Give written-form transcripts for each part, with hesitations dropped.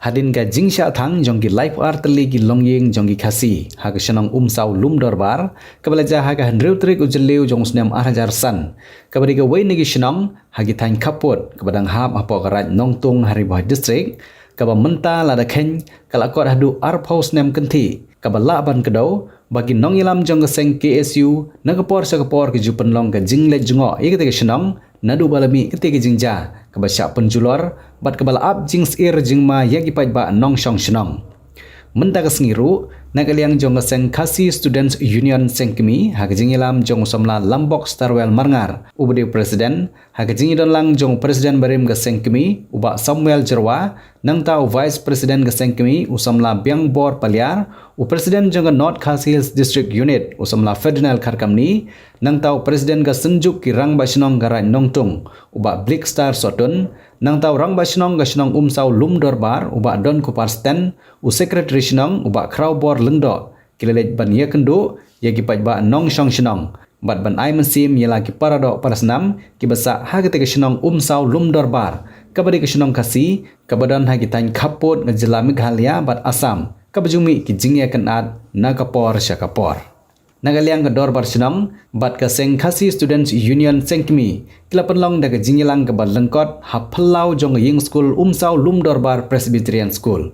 Hadin ka jingsha thang jonggi life art li gi longyeng jonggi khasi ha ka shanong umsau lum dorbar kabalaja ha ka handreu trik ujleu jong snem arhajar san kabari ka wei nigi shanong ha gi thain khapot kabadang hap apo karat nongtung Hariboi district kaba menta lada khen kala kot hadu arphau snem kanthi kabala ban kedau bagi nongilam jong seng KSU nagapor sakapor ke jupen long ka jingle jungo ye ka shanong nadu balami ketika jingja kabasya penjulor bat kabala ap jings ir jingma yagi pajba nong shong shnong menta ka sengiru nagaliang jong seng khasi students union sengkemi ha jingilam jong somla lambok starwell marngar ubdi presiden ha jingidon lang jong presiden barim ga sengkemi uba samuel jerwa nang tau vice president ga sengkemi usamla biang bor palyar u presiden jong north khasi hills district unit usamla federal kharkamni nang tau presiden ga senjuk ki rang basnong garai nongtung uba blick star sotun nang tau rang basnong ga snong umsau lum dorbar uba don kuparsten u secretary snong uba crowbor lengdo kilelej ban ye kendu ye gi pajba nong shong snong bat ban ai mensim yela ki parado parasnam ki basa ha ke snong umsau lum dorbar kabadi ke snong kasi kabadan ha ki tain khapot ngajela meghalaya bat asam kabajumi ki jingya kanat nakapor syakapor nagaliang ka dorbar snong bat ka seng khasi students union sengkmi kila penlong daga jingilang ka balengkot haplau jong ying school umsau lum dorbar presbyterian school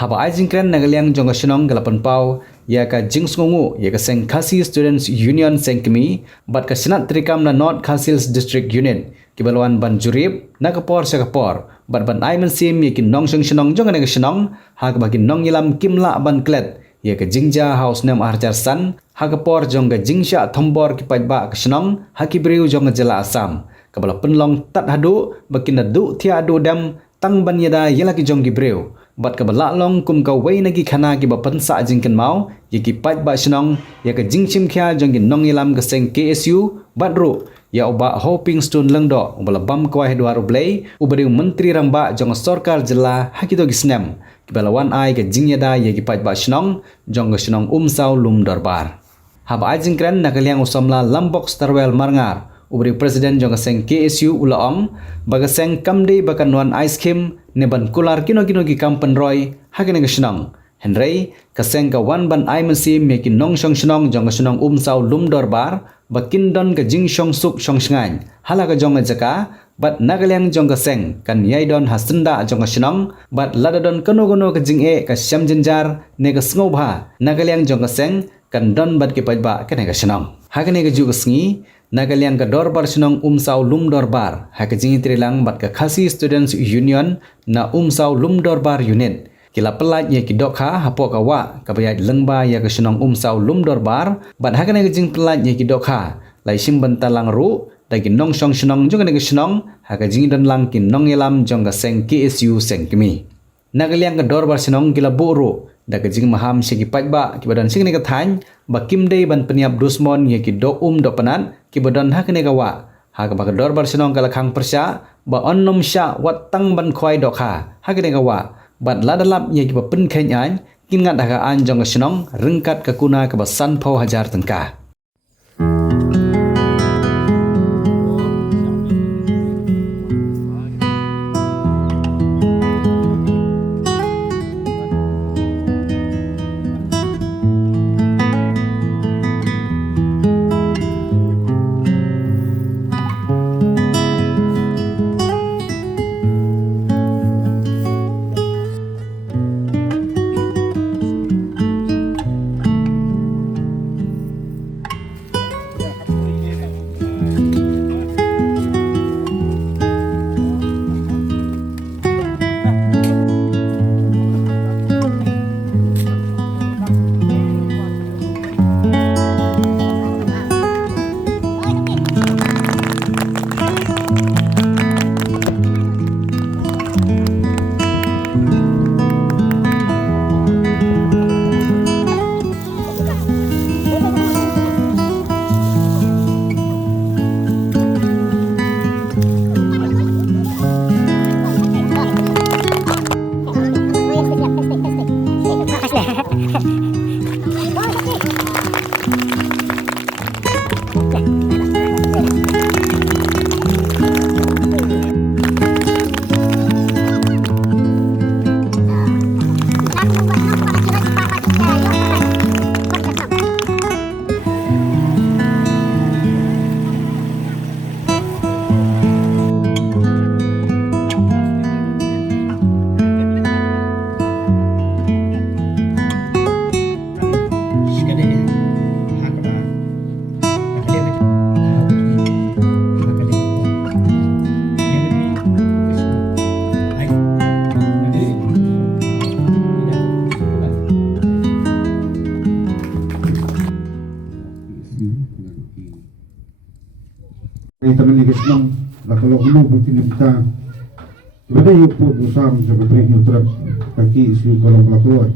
haba ajingkren nagaliang jong snong galapan pau ya ka jingsngungu ya ka seng khasi students union sengkmi bat ka senat trikam na north khasi district unit kibalwan ban jurib nakapor sakapor bat ban ai mensim ya ki nong snong jong nag snong ha ka bagi nong yilam kimla ban klet ya ka jingja house nem arjar san ha ka por jong ga jingsha thombor ki pajba ka snong ha ki breu jong jela asam kabala penlong tat hadu bakin du thia adu dam tang ban yada yela ki jong gi breu bat kabala long kum ka wei nagi khana ki bapan sa jingken mau ye ki pajba snong ya ka jingchim khya jong gi nong yilam ka seng KSU bat ru ya uba hoping stone lengdo ubala bam kwa hedwar ublei ubari menteri ramba jong sarkar jela hakito gisnem kibalawan ai ka jingyada ye ki pajba snong jong snong umsau lum dorbar haba ajingkren nakaliang usamla lambok starwell marngar ubri presiden jong seng KSU ulaong baga seng kamde bakan wan ice cream neban kular kino ki kampen roy hakene snong henrei kaseng ka wan ban ai mensi me ki nong shong snong jong snong umsau lum dorbar bakin don ka jing shong suk shong sngan hala ka jong jaka bat nagaliang jong ka seng kan yai don hasenda jong snong bat ladadon kono ka jing e ka syam jinjar ne ka sngoba nagaliang jong ka seng kan don bat ki pajba ka ne ka snong hakane ka ju ka sngi nagaliang ka dorbar snong umsau lum dorbar ha ka jing trilang bat ka khasi students union na umsau lum dorbar unit kila pelat ye ki dokha hapo ka wa kabayat lengba ya ka snong umsau lum dorbar bat hakane ka jing pelat ye ki dokha lai sim bantalang ru dagi nong shong snong jong ka snong ha ka jing dan lang ki nong yelam jong ka seng KSU sengkmi nagaliang ka dorbar snong kila buru daga jing maham segi pajba ki badan sing ne ka thain ba kimdei ban peniap dusmon ye ki do do panat ki badan hakane ka wa ha ka ba ka dorbar snong kala khang persya ba onnom sya wat tang ban khoi dokha hakane ka wa bat ladalap ye ki ba pen khen an kin ngat daga an jong snong rengkat ka kuna ka ba san pho hajar tengka lu bertinimta Bada yung po usam sa batring yung trap kaki isu kolong pelakuan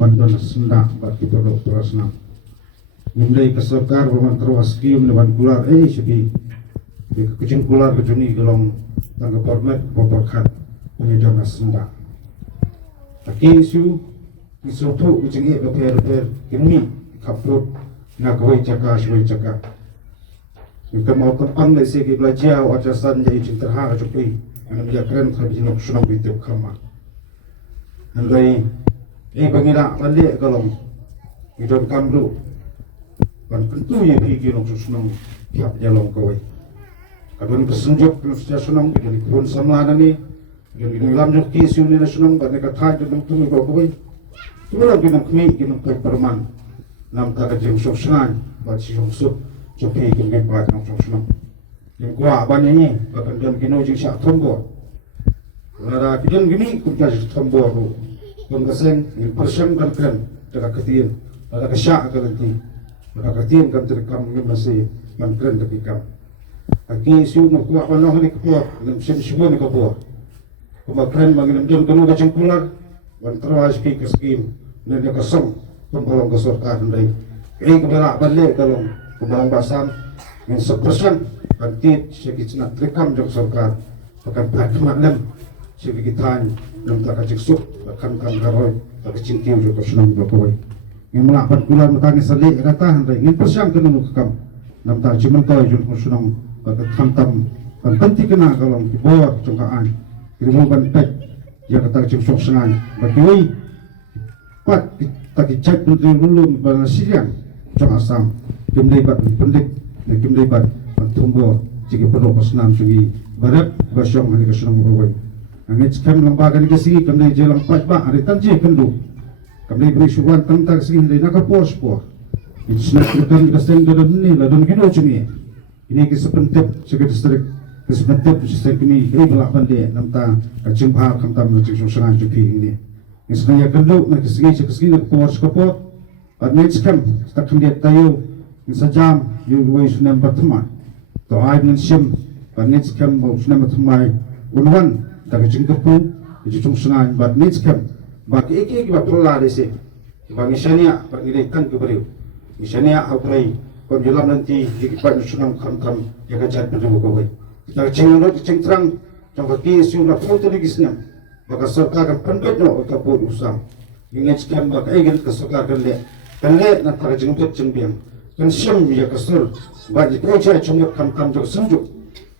Bandan sendak bat kita lo terasna Nimdai keserkar berman terwas kium neban kular sepi Kucing kular kejuni gelong tangga pormet poporkat penyedang sendak Kaki isu tu kucing repair kini kaput ngagawai cakap syuai cakap Kita mau kempang dari segi belajar wajasan jadi cinta hak cukup Anam dia keren kalau jinok sunam itu kama. Andai pengira balik kalau idon kamru. Kan tentu ya pergi jinok sunam tiap jalan kau. Kadang bersenjuk kerja sunam jadi pun sama nani. Jadi dalam joki siuni sunam kan mereka thai jadi tunggu kau. Cuma lagi nak kami jinok perman. Nam tak ada jinok sunam baca jinok joki jinok baca jinok sunam. Yang kuat banyak ni, bahkan kino jeng syak tombo. Lara kidan gini kunta tombo aku. Pengkaseng yang persem kan dekat ketian, ada kesyak kan nanti. Ada ketian kan terekam ni masih kan terkikam. Aki siu nak kuat panoh ni kuat, dalam semua ni kuat. Kemakran bagi dalam kanu kacang kular, ban terus ki keskim, dan dia kosong pembalong kesorkan dari. Kini kebelak balik kalau pembalong basam, yang 1% Bantit sikit nak terekam jok sorkar Pakan pahat maklum Sikit kitan Nam tak kacik suk Pakan kan karoy Tak kacing kiu jok senang berkawai Yang melapan kulan matangnya salik kata Handai ingin persiang kena nukakam Nam tak cimen kau jok senang Pakat hantam Kan penting kena kalau dibawa kecongkaan Kirimukan pek Yang kata kacik suk senang Berkiwai Pat Tak kicak dulu Bana siriang Cong asam Kim lebat pendik Kim lebat Tumbo jika perlu pesanan sugi barat basyong hari kesenang berway. Angit skam lembaga ni kasi kami jelang pajba hari tanji kendu. Kami beri syukuran tentang segi dari nakapor spor. Itu senak kita kasih dalam ni lah dan kino cumi. Ini kisah penting sekitar distrik kisah penting distrik ini ini belak bandai namta kacung bahar kamtam nanti susunan cuci ini. Ini sebenarnya kendu nak kesegi nakapor skapor. Angit skam tak kami tayo sajam yung way sunam pertama. Toai mensim banit skam bau sunam pertama unwan tak kacung kepu itu susunan banit skam bagi iki kita perlu desi. Bagi sania pergikan ke beriu. Misalnya apa penjualan nanti dikipat sunam kam yang kacat berdua kau. Kita ceng terang jangan kaki siapa foto lagi senam. Maka serta kan pendek no kapur usam. Ingat skam bagi ingin keserta kan le nak tak jenggot jengbiang. Kan siam ya kesur bagi kau cai cunggut kam jauh senjuk.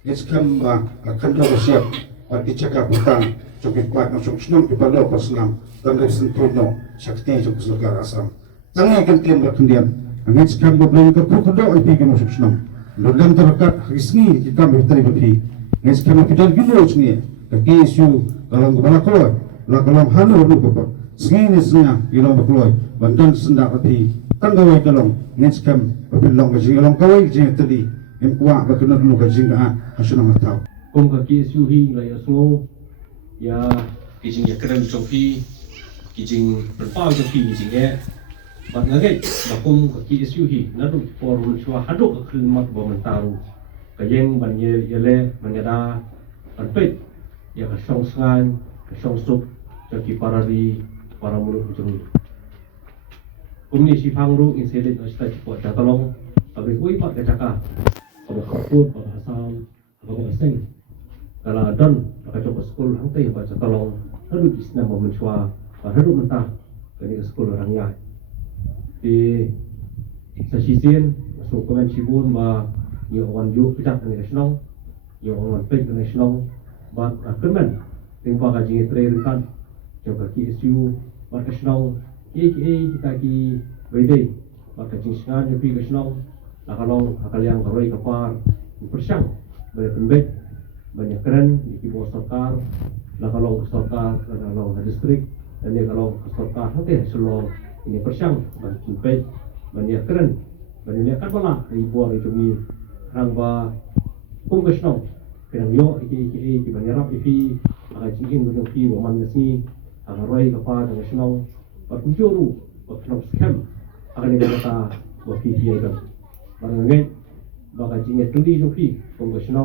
Ingat skam akan dah siap bagi cakap hutang cukup kuat nak sunam kita dah persenam dan dari sentuh no sakti cukup serta asam. Tangan kendian berkendian. Angin skam berbelanja kedua IP kita masuk senam. Dalam terdekat risni kita berteri berpi. Angin skam kita gilo sini. Kaki isu kalau kepala keluar, lah kalau halu lu kepala. Sini senya gilo berkeluar. Bandan sendak berpi. Tanggawai kalau angin skam berbilang kaji kalau kawai kaji tadi. Yang kuat berkenal dulu kaji nggak hasilnya nggak tahu. Kung kaki isu hing laya slow, ya kijing ya keren copi, kijing berpau copi kijing ya. Bat ngagai bakum kaki isyuhi naru forum chua haduk khilmat bomentaru kayeng banye yele manyada arpet ya ka songsngan ka songsuk jaki parari para mulu juru kumni sipangru inselit asta cipo jatalong tabe hui pak jaka aba khaput aba asam aba aseng kala don ka coba skul hangte ba jatalong naru isna bomenchua hadu mentah kani skul orang ya di sasisian masuk komen cibun ba yung wan yu pitak national yung wan pek national ba kemen tingpa ka jing tre rekan coba ki isu ba national kita ki wede ba ka jing skan yu pi national lakalong akaliang karoi kapar persyang ba pembek banyak keren di bawah sarkar lakalong sarkar lakalong distrik dan dia kalau sarkar nanti selong ini persyang banyak banyak keren banyak kan pula ribuan itu ni orang ba pungkasno kena yo iki banyak rap iki agak cikin banyak pi roman nasi agak roi kapa dengan senang berkunjuru berkenal scam akan ini kata wafi dia kan barangnya bakal cikin tudi joki pungkasno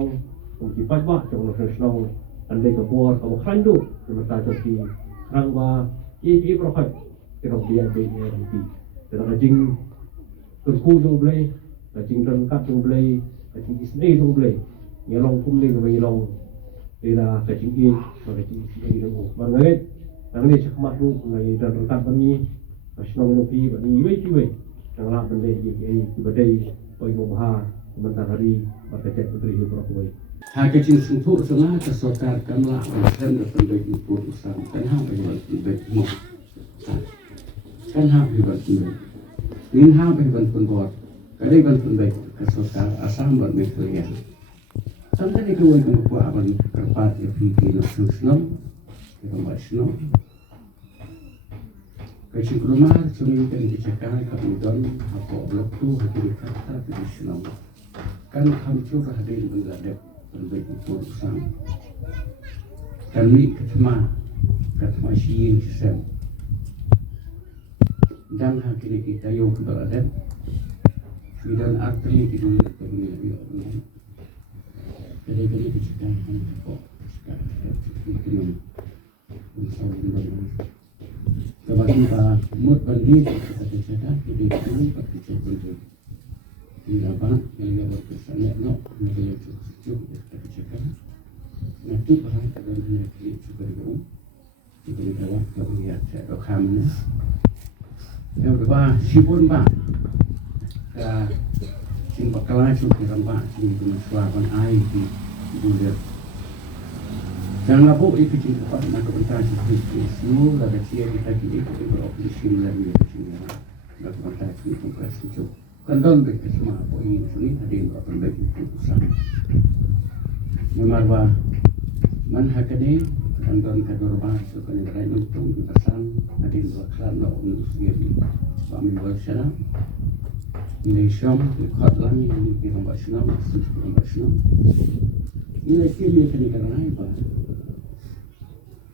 Mungkin pajak jangan nasional andai kebor kamu kandu sementara joki kerang ba ini berapa kira dia dia nanti dan kajing kerku jong belai kajing terangkat jong belai kajing isne jong belai nyelong kumle ke nyelong ila kajing ini kajing isne jong banget nang ni cakmat lu ngai terangkat bani nasional nopi bani iwe nang lah bendai ini badai oi moha sementara hari berkecet putri berapa Hak kecil sentuh setengah kesokar kamlah alasan terpendek putusan kan hak hebat pendek mau kan hak hebat pendek ini hak hebat pendek kadai hebat pendek kesokar asam buat media sampai di kau itu buat apa kerpat ya fikir nasional kita nasional kecil rumah cumi kan dicakar kemudian apa blok tu hadir kata nasional kan hancur hadir mengadap pendek urusan kami ketema siang sesem dan hakini kita yang berada dan arti itu kami jadi dicekam kok sekarang kemudian mood bandit kita cakap kita itu pakai cekam Ilaban yang berkesan no negara cukup kita cakap nanti bahan ada negara juga itu negara kalau lihat saya kami yang kedua sibun bang ke simpak kelas juga bang itu suapan air di dunia jangan lupa itu cepat nak bertahan itu semua ada siapa kita itu beroperasi lagi sini nak bertahan itu bersejuk Kandang bagi semua poin ini hadir akan bagi putusan. Memarwa manhakade kandang kadorba sebagai negara untuk putusan hadir bakal untuk sendiri. Kami bersama Malaysia dekat lagi di Malaysia, sesuatu Malaysia. Ini kini negara lain pak.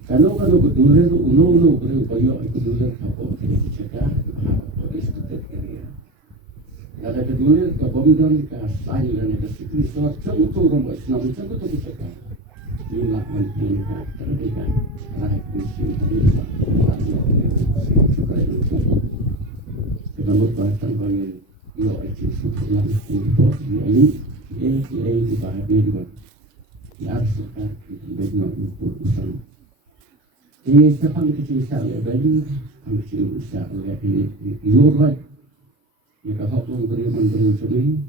Kalau betul uno berubah itu dulu apa kita cakap apa diskusi kira. Ada kedua kebanyakan kasih dan ada sikap suatu contoh orang Islam contoh tu cakap ini nak menunjukkan terdekat rakyat Muslim hari ini orang yang suka itu kita berbatang bagi yo itu sudah import ini di bahagian juga ya suka itu benar import Islam ini sekarang kita saya bagi kami saya lihat ini luar jika hukum beriman berujung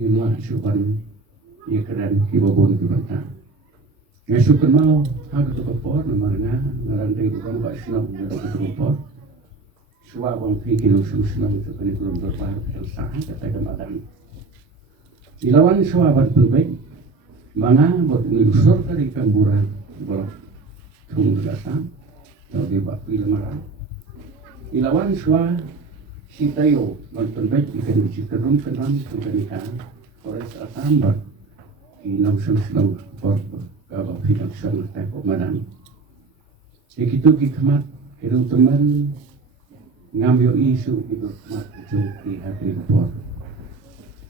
ini syukur ia keren kibabun kibatan ya syukur mau hak itu kepor namanya ngarantai bukan pak Islam jadi kepor suabang fikir Islam itu kan itu berpahar yang sah kata kemadan ilawan suaban terbaik mana buat melusur dari kamburan boleh tunggu dasar atau di bakpi lemaran ilawan suah si tayo magpambay ikan si karum kanam kanikan ores asambar inam sumsum porto kaba pinang sang tako manami ikitu kikamat kiro teman ngambil isu itu mat itu di hati por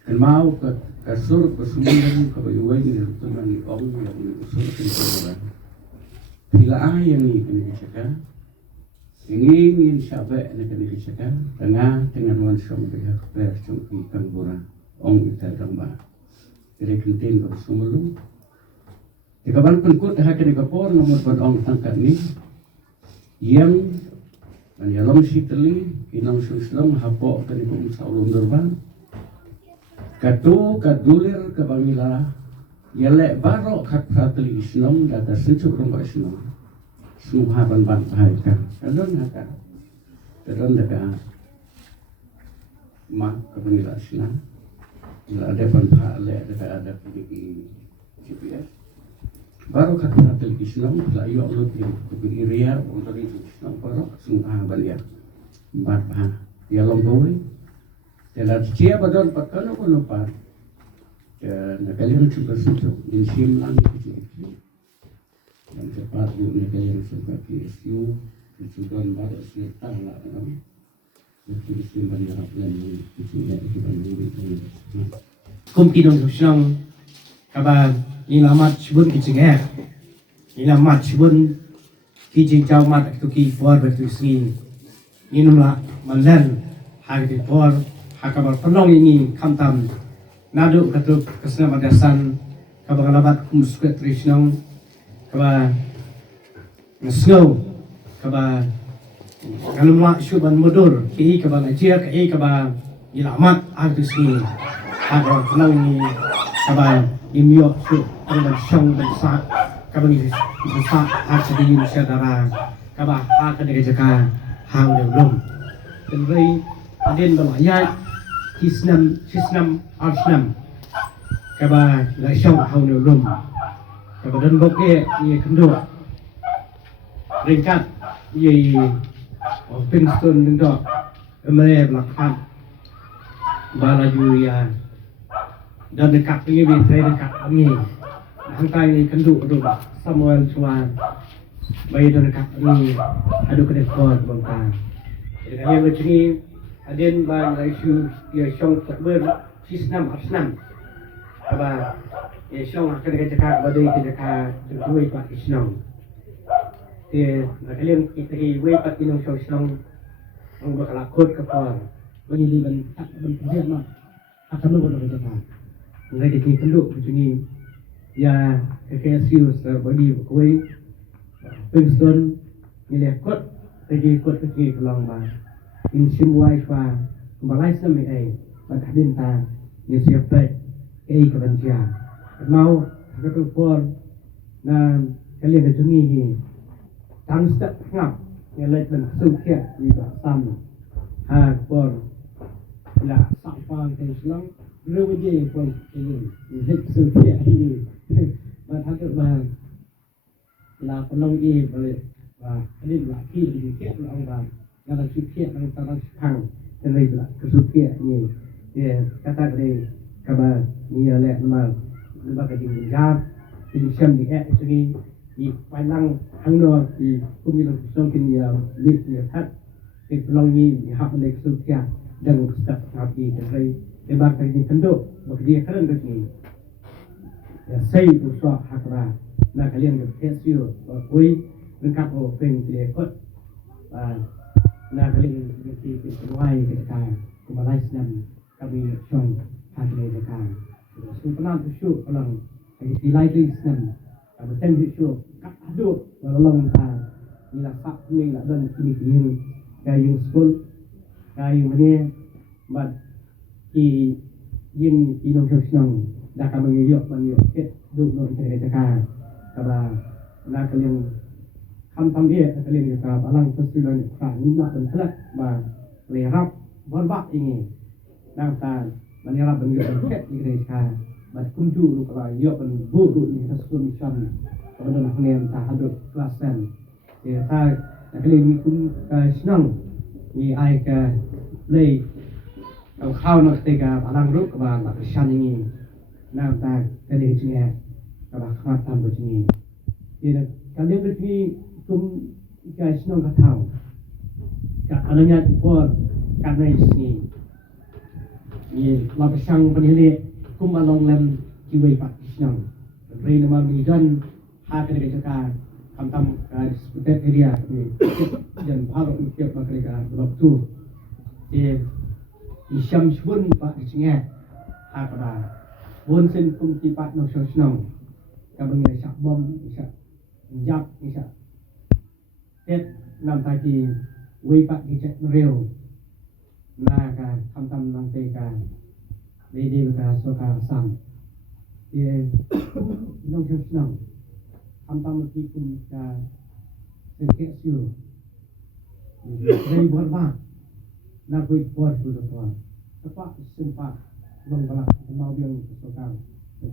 kan mau ke kasur kesulitan kabayuan di teman di om yang usul kesulitan bila yang ini kena cakap ingin sahabat negara kita tengah dengan wansong pihak persungki kambura ong kita ramba jadi kentin bersumulung di kapan pengkut hakir kapor nomor ong tangkat ni yang menyalam siteli inam suslam hapok kali saulun derban katu kadulir kabamila yalek barok hak prateli Islam data sencuk rumah Islam suhaban ban bahaya kadang mak kepenila Islam ada banpa ada di GPS baru kata Islam la yo lo di ria untuk Islam baru suhaban ya ban bahaya ya lomboy dalam cia badon pakano ko lupa nakalian juga sudah insim lang yang cepat negara yang suka PSU tujuan baru serta lah dalam Muslim banyak dan itu ya itu banyak itu Kumti dong siyang kabag ni lamat shibun kijing ni lamat shibun kijing jauh mat tu ki por betu sini ni numla malen hak di por hak kabar penong ini kamtam nadu katu kesena madasan kabar labat kumsuket trisnong kabar snow kabar kalau mak syuban mudur ki kabar ajia ki kabar ni lamat hak di sini hak kabar penong ini kabar imyo su kabar syong dan sak kabar ni sak hak sedih saudara kabar hak kedai jaka hak belum dan rei adin balayat Kisnam Arsnam kaba la syong hau ne rum kaba dan boke ye kendo ringkat ye Pinston ndo emre belakang balaju ya dan dekat ini bi dekat ini hangkai ni kendo rum Samuel Chuan bayi dan dekat ini adu kedek kor bangka jadi macam ni adin bang isu ya syong takbir Kisnam Arsnam aba ya syong akan kerja badai kerja terkuai pak Isnam dia kalian kita wei pak inong syong syong ang bakalakot kapal bagi liban tak berkerja mak akan lu kerja pak ngai di penduk macam ni ya KSU bagi kuai Princeton nilai kot pergi kot pergi kelang bang in simwai fa balai sami ai badin ta ni siap ai kebencian mau aku por na kalian ke sungi ni tang step ngap yang lain ben sukia di sam ha por la sa fa ke selang rewe por ini hit sukia ini ba thak ba la pelong i balik ba ini la ki di ke long ba kalau sukia kalau tak hang dan lain lah kesukia ni dia kata dia kabar ni lek nama lebih kejing jam di syam di sini di Palang hangno di kumilang songkin ya lit ya hat di pelong ni hak lek kesukia dan staf hati dan lain lebih kejing kenduk bagi dia keren ke sini ya saya usah hakra nak kalian berkesio kui lengkap peng dia kot na kali di sesuai ketika kembali senam kami syong hati dekat. Sebenarnya tu kalau di lagi senam, kalau temu tu kat aduk kalau ta ni sak ni lah dan kini kayu school kayu mana bad ki yin inong syong dah kami yok ket duk no dekat kaba na kalian tham dia kalian kita balang festival kan lima dan selak ba lerap berbak ini nang ta manira benyo ket ini ka ba kunju lu kala yo ben bu ni tasku mission kemudian hangem ta haduk klasen ya ta kalian ni kun senang ni ai ka lei kau nak tega balang ru ba la shan ini nang ta kalian sini ka ba khatam begini ya kalian begini kum guys nong katau kat ananya por karena sini ni lapasang penilai kum along lem kiwai pak isnong rei nama midan ha kena jaka kamtam seputar area ni dan baru tiap mereka waktu isyam shbun pak isnge ha kada bon sen kum tipat no sosnong kabangnya sak bom isa jap isa nam tadi wei pak di cek real na ka kamtam nanti ka lady ka soka sam ye nong senang kamtam mesti pun ka sekesiu rei berba na wei buat tu tuan tepat sempat bang balak mau biang soka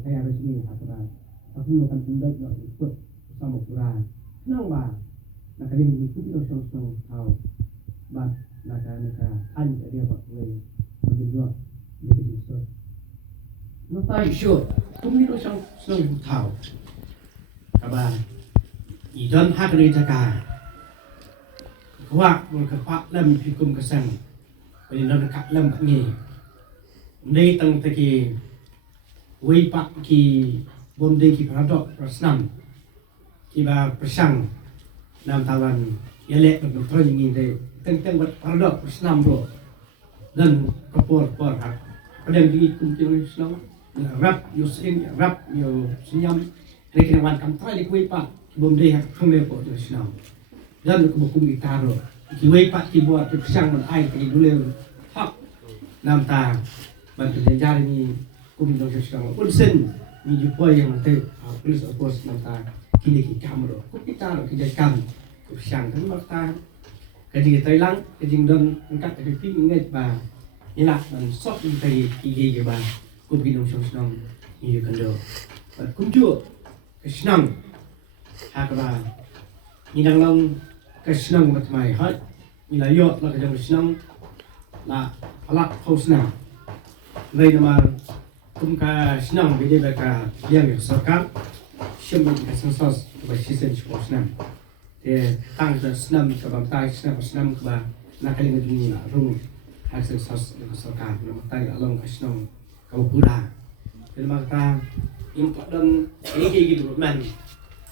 saya harus ni aturan aku akan tindak nak ikut sama kurang senang ba nak kali ni pun kita song tahu bah nak an dia buat boleh juga jadi so no tai sure pun kita song tahu kabar idan hak ni jaga kuat mengkepak lem pikum kesang bagi nak dekat lem ni ni tang teki wei pak ki bom de ki paradok rasnam ki ba persang nam tawan yale ber pro ni de teng buat paradok rasnam bro dan kapor hak kadang di kum ti Islam rap yo sing rap yo senyam kena wan kam trai ki pa bom de hak khame ko Islam dan ko kum gitaro ki wei pa ki buat persang man ai ki dule hak nam ta ban ke jari ni kum dong Islam pun sen ni jumpa yang nanti polis opos nanti kini kita kamera, kita lo kita kam, siang kan mereka kerja Thailand, kerja don angkat dari ingat bah, inilah dan sok dari kiri ke bah, kum kini dong senang ini kendo, kum juga kesenang, hak bah, ini dalam kesenang macam hai, ini lah yot lah kerja kesenang, lah alak kau senang, lain nama kum ka senang beda mereka yang serkan siapa yang sensos bersisen cukup senang dia tang senang ke bangsa senang ke bah nak kali dunia rung hasil sensos serkan nama tadi along senang kau pula jadi maka import dan ini gitu man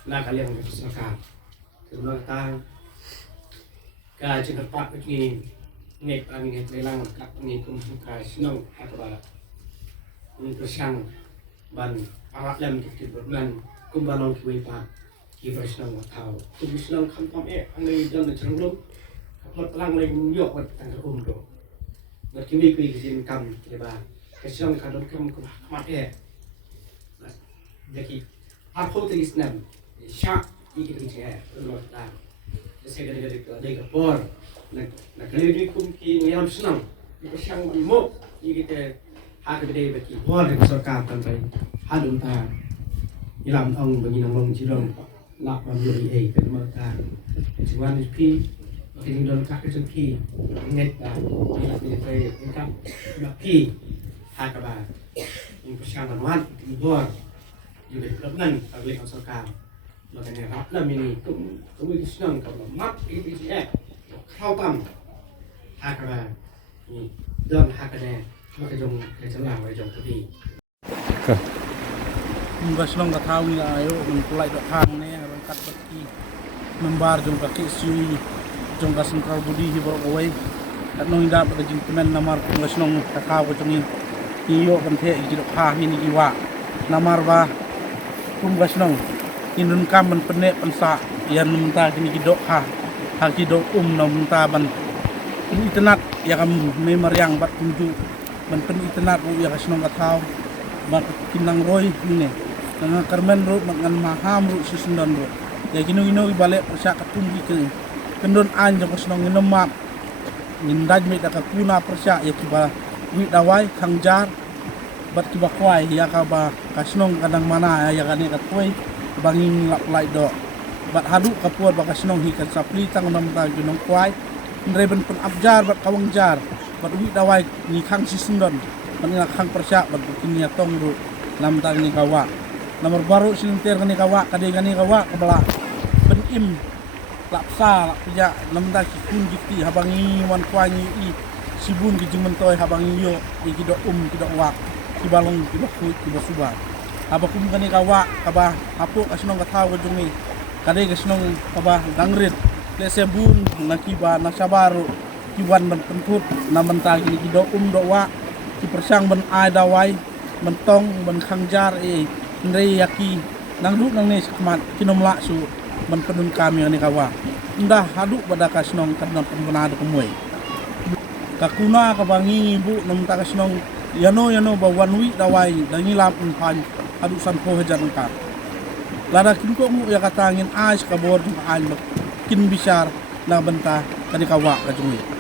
nak kali yang serkan jadi maka ka jengat pak ini ngek angin lelang kat ini kum ka senang atau bah persang ban arak lem kita berbulan kumbalong kiwei pa kiwei senang watau kiwei senang kampam angai dan cenderung kapal telang lagi nyok wat tangga do berkiwei kiwei kisim kam tiba kesenang kadon kam kamat jadi aku tulis nam syak ikut dia Allah ta saya gara-gara ada kapor nak kali ni kum ki nyam senang persang mo kita hak gede bagi war serkan tanpai hadun ta ilam ong bagi nang long jirong lak bam yoi kan mereka cuman pi kini don kak ke pi nget ta ini pe engkap pi hak ba in persiapan wan di bor juga kebenan bagi serkan makanya rapna mini kum senang kalau mak itu kau tam hak ba ni don hak ada maka jong kejelang wa jong tadi Mbak Slong kat tahu lah ayo mempelai dok hang ni orang kat beki membar jong kaki sui jong kat sentral budi hibar away kat nong indah pada jing temen namar Mbak Slong kat tahu jong ini iyo kante jidok hang ini iwa namar bah Mbak Slong indun kam penek pensa yang mentah kini jidok hak jidok nom mentah ban ini tenat ya kamu memar yang bat kunju ban pen itenat ru ya kasnong katau bat kinang roy ini nang karmen ru ngan maham ru susundan ru ya gino ibalik persa katumbi ke kendon anjang kasnong ngemak ngindaj me da kuna persa ya kiba wi dawai khangjar bat kiba kwai ya ka ba kasnong kadang mana ya kane katoi banging laplai do bat hadu kapuat ba kasnong hi kan sapli tang nam ta ginong kwai ndreben pen abjar bat kawang jar bat wi dawai ni khang sisundon man khang persya bat kinya tong ru nam tang ni kawa nomor baru silinter ni kawa kade gani kawa kabala ben im lapsa lapja nam ta ki kun jikti habangi wan kwani i sibun ki jimentoy habangi yo iki do ki do wa ki balong ki do ku ki do suba abakum gani kawa kaba apo kasnong kathaw ko jungi kade kasnong kaba dangrit lesebun nakiba nasabaru kiwan ban pentut naman tagi ni do do wa ki persang ban ai dawai mentong ban khangjar ndrei yaki nang du nang ne sakmat kinomla su ban penun kami ni kawa ndah hadu pada kasnong kadna pembenado kemoy kakuna kabangi ibu nam ta kasnong yano ba wanwi dawai dangi lam pan hadu san ko hajar ka lara kin ko mu ya katangin ais kabor an kin bisar na banta kani kawa ka jungi